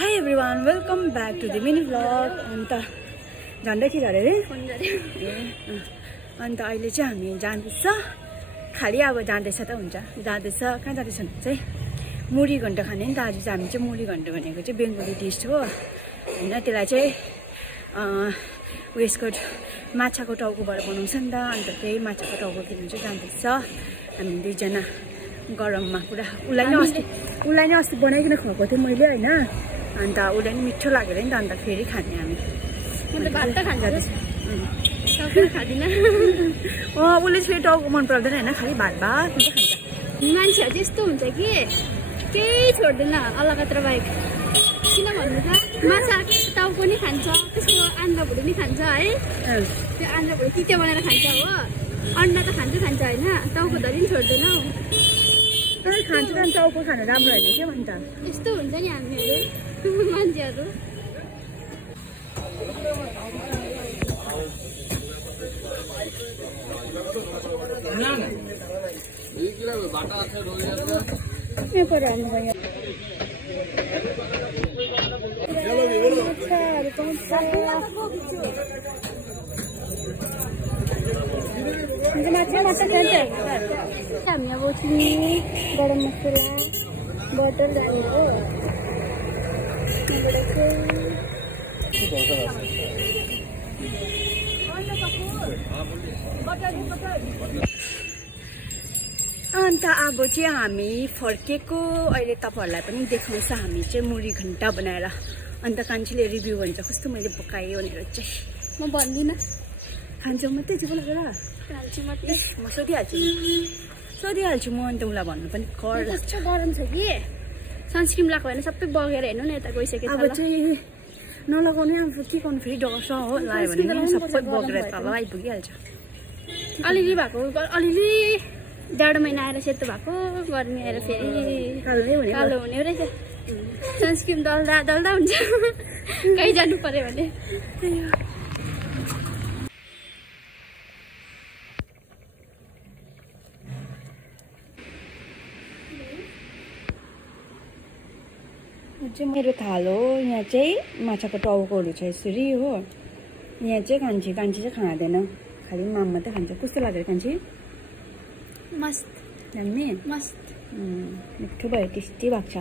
Hi everyone, welcome back to the mini vlog. अन्त झन्डै के गरे रे अन्त अहिले चाहिँ हामी जाँदैछ खाली अब जाँदैछ त हुन्छ जाँदैछ कहाँ जाँदैछ भने चाहिँ मुरी घन्ट खाने नि त आज चाहिँ हामी चाहिँ मुरी घन्ट भनेको चाहिँ बेङ्गली डिस हो हैन त्यसलाई चाहिँ उयसको माछाको टाउकोबाट बनाउँछ नि त अन्त त्यही माछाको टाउको किन्नु चाहिँ जाँदैछ हामी दुईजना गरममा पुरा उलाई नै अस्ति बनाइकन खुवाएको थिएँ मैले हैन अन्त उसलाई नि मिठो लागेर नि त अन्त फेरि खाने हामी म त भात त खान्छ सबै खादिन उसले फेरि टाउको मन पर्दैन हैन खालि भात मात्रै खान्छ मान्छेहरु त्यस्तो हुन्छ कि केही छोड्दैन अलगत्र बाहेक किन भन्नु त माछाको टाउको नि खान्छ त्यसको आन्द्राभुँडी नि खान्छ है त्यो आन्द्राभुँडी तिते बनाएर खान्छ हो अन्डा त खान्छ हैन टाउको धरि नि छोड्दैन हौ तर खान्छ त टाउको खानु राम्रो हैन के भन्छ यस्तो हुन्छ नि हामीहरु मान्छेहरु हामी अब चिनी गरम मसला बटर हाल्नु अन्त अब चाहिँ हामी फर्केको अहिले तपाईहरुलाई पनि देखाउँछ हामी चाहिँ मुरी घन्टा बनाएर अन्त कान्छीले रिभ्यू भन्छ कस्तो मैले पकाएँ भनेर चाहिँ म भन्दिनँ खान्छौ मात्रै चाहिँ बोला गरेर खान्छु मात्रै म सोधिहाल्छु म अन्त उसलाई भन्नु पनि कर कस्तो गरम छ कि सनस्क्रिन लगाएको होइन सबै बगेर हेर्नु न यता गइसकेको छ अब चाहिँ नलगाउने अब के गर्नु फेरि डर्छ हो लगायो भने सबै बगेर तल आइपुगिहाल्छ अलिअलि भएको अलिअलि जाडो महिना आएर सेतो भएको गर्मी आएर फेरि कालो हुने रहेछ सनस्क्रिन दल्दा हुन्छ कहीँ जानु पर्यो भने चाहिँ मेरो थालो यहाँ चाहिँ माछाको टाउकोहरू छ यसरी हो यहाँ चाहिँ कान्छी चाहिँ खाँदैन खालि माम मात्रै खान्छ कस्तो लाग्यो कान्छी मस्त दामी मस्त मिठो भयो टेस्टी भएको छ